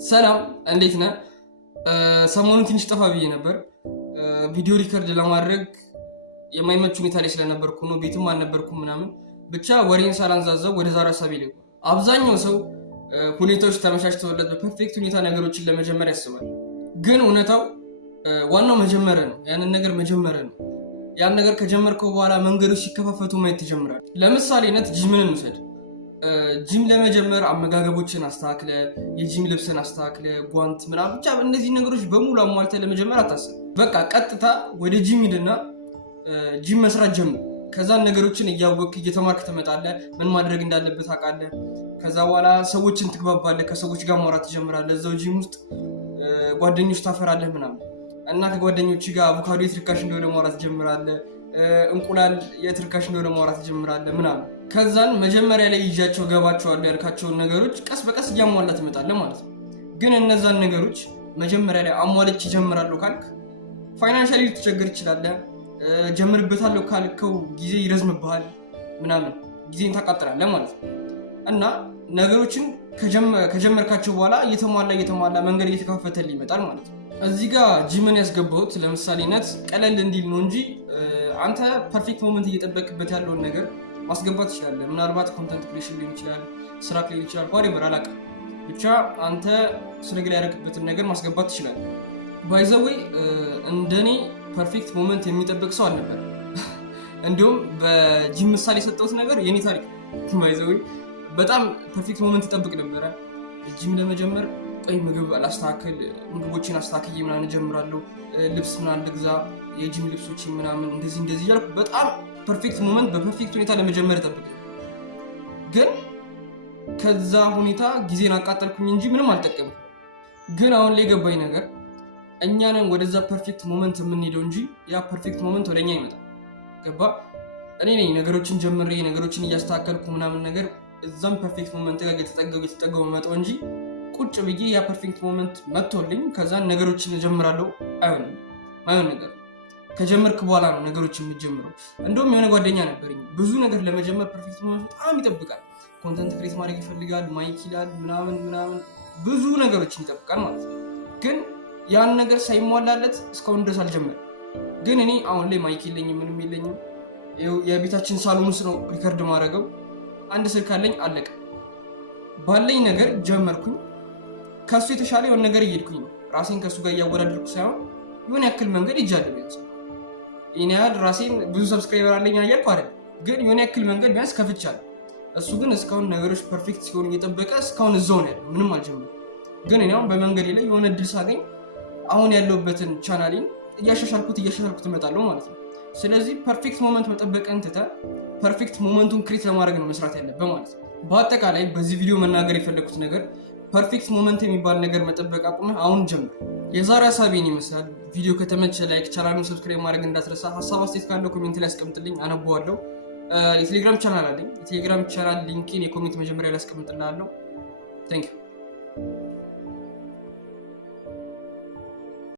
ሰላም እንዴት ነህ? ሰሞኑን ትንሽ ጠፋ ብዬ ነበር። ቪዲዮ ሪከርድ ለማድረግ የማይመች ሁኔታ ላይ ስለነበርኩ ነው። ቤትም አልነበርኩም ምናምን። ብቻ ወሬን ሳላንዛዛው ወደ ዛሬ ሀሳቤ ልግባ። አብዛኛው ሰው ሁኔታዎች ተመቻችተውለት በፐርፌክት ሁኔታ ነገሮችን ለመጀመር ያስባል። ግን እውነታው ዋናው መጀመር ነው። ያንን ነገር መጀመር ነው። ያን ነገር ከጀመርከው በኋላ መንገዶች ሲከፋፈቱ ማየት ትጀምራለህ። ለምሳሌነት ጂምን እንውሰድ። ጂም ለመጀመር አመጋገቦችን አስተካክለ፣ የጂም ልብስን አስተካክለ፣ ጓንት ምናምን ብቻ እነዚህ ነገሮች በሙሉ አሟልተ ለመጀመር አታስብ። በቃ ቀጥታ ወደ ጂም ሂድና ጂም መስራት ጀምር። ከዛን ነገሮችን እያወቅህ እየተማርክ ትመጣለህ። ምን ማድረግ እንዳለበት ታውቃለህ። ከዛ በኋላ ሰዎችን ትግባባለህ። ከሰዎች ጋር ማውራት ትጀምራለህ። እዛው ጂም ውስጥ ጓደኞች ታፈራለህ ምናምን እና ከጓደኞች ጋር አቮካዶ የት ርካሽ እንደሆነ ማውራት ትጀምራለህ። እንቁላል የት ርካሽ እንደሆነ ማውራት ትጀምራለህ ምናምን። ከዛን መጀመሪያ ላይ ይዣቸው ገባቸዋለሁ ያልካቸውን ነገሮች ቀስ በቀስ እያሟላ ትመጣለህ ማለት ነው። ግን እነዛን ነገሮች መጀመሪያ ላይ አሟለች ይጀምራለሁ ካልክ ፋይናንሻሊ ልትቸገር ትችላለህ። ጀምርበታለሁ ካልከው ጊዜ ይረዝምብሃል ምናምን፣ ጊዜን ታቃጥላለህ ማለት ነው። እና ነገሮችን ከጀመርካቸው በኋላ እየተሟላ መንገድ እየተከፋፈተልህ ይመጣል ማለት ነው። እዚህ ጋር ጂምን ያስገባሁት ለምሳሌነት ቀለል እንዲል ነው እንጂ አንተ ፐርፌክት ሞመንት እየጠበቅበት ያለውን ነገር ማስገባት ትችላለህ። ምናልባት ኮንተንት ክሬሽን ሊሆን ይችላል፣ ስራ ሊሆን ይችላል፣ ዋሬቨር አላውቅም። ብቻ አንተ ስለግል ያደረግበትን ነገር ማስገባት ትችላለህ። ባይ ዘ ዌይ እንደኔ ፐርፌክት ሞመንት የሚጠብቅ ሰው አልነበረም። እንዲሁም በጂም ምሳሌ የሰጠሁት ነገር የኔ ታሪክ ባይ ዘ ዌይ በጣም ፐርፌክት ሞመንት ይጠብቅ ነበረ። ጂም ለመጀመር ቆይ ምግብ አላስተካክል፣ ምግቦችን አስተካክዬ ምናምን እጀምራለሁ፣ ልብስ ምናምን ልግዛ፣ የጂም ልብሶችን ምናምን እንደዚህ እያልኩ በጣም ፐርፌክት ሞመንት በፐርፌክት ሁኔታ ለመጀመር እጠብቅ። ግን ከዛ ሁኔታ ጊዜን አቃጠልኩኝ እንጂ ምንም አልጠቀምም። ግን አሁን ላይ የገባኝ ነገር እኛንን ወደዛ ፐርፌክት ሞመንት የምንሄደው እንጂ ያ ፐርፌክት ሞመንት ወደኛ ይመጣል። ገባ? እኔ ነኝ ነገሮችን ጀምሬ ነገሮችን እያስተካከልኩ ምናምን ነገር እዛም ፐርፌክት ሞመንት ጋር የተጠገው መጣው እንጂ ቁጭ ብዬ ያ ፐርፌክት ሞመንት መጥቶልኝ ከዛን ነገሮችን እጀምራለሁ አይሆን ነገር ከጀመርክ በኋላ ነው ነገሮችን የምትጀምረው። እንደውም የሆነ ጓደኛ ነበረኝ ብዙ ነገር ለመጀመር ፐርፌክት ሞመንት በጣም ይጠብቃል። ኮንተንት ክሬት ማድረግ ይፈልጋል፣ ማይክ ይላል ምናምን ብዙ ነገሮችን ይጠብቃል ማለት ነው። ግን ያን ነገር ሳይሟላለት እስካሁን ድረስ አልጀመረም። ግን እኔ አሁን ላይ ማይክ የለኝም፣ ምንም የለኝም። የቤታችን ሳሎን ውስጥ ነው ሪከርድ ማድረገው። አንድ ስልክ አለኝ፣ አለቀ። ባለኝ ነገር ጀመርኩኝ። ከሱ የተሻለ የሆነ ነገር እየሄድኩኝ ነው። ራሴን ከሱ ጋር እያወዳደርኩ ሳይሆን የሆነ ያክል መንገድ ይጃለሁ። ቢያንስ ይሄን ያህል ራሴን ብዙ ሰብስክራይበር አለኝ እያልኩ አይደል፣ ግን የሆነ ያክል መንገድ ቢያንስ ከፍቻለሁ። እሱ ግን እስካሁን ነገሮች ፐርፌክት ሲሆኑ እየጠበቀ እስካሁን እዛው ነው ያለው፣ ምንም አልጀመረም። ግን እኔ አሁን በመንገዴ ላይ የሆነ እድል ሳገኝ አሁን ያለሁበትን ቻናሌን እያሻሻልኩት እመጣለሁ ማለት ነው። ስለዚህ ፐርፌክት ሞመንት መጠበቅን ትተህ ፐርፌክት ሞመንቱን ክሬት ለማድረግ ነው መስራት ያለብህ ማለት ነው። በአጠቃላይ በዚህ ቪዲዮ መናገር የፈለኩት ነገር ፐርፌክት ሞመንት የሚባል ነገር መጠበቅ አቁመህ አሁን ጀምር። የዛሬ ሀሳቤን ይመስላል። ቪዲዮ ከተመቸ ላይክ፣ ቻናሉን ሰብስክራይብ ማድረግ እንዳትረሳ። ሀሳብ አስተያየት ካለው ኮሜንት ላይ አስቀምጥልኝ፣ አነበዋለሁ። የቴሌግራም ቻናል አለኝ። የቴሌግራም ቻናል ሊንኬን የኮሜንት መጀመሪያ ላይ አስቀምጥልሃለሁ። ታንክ ዩ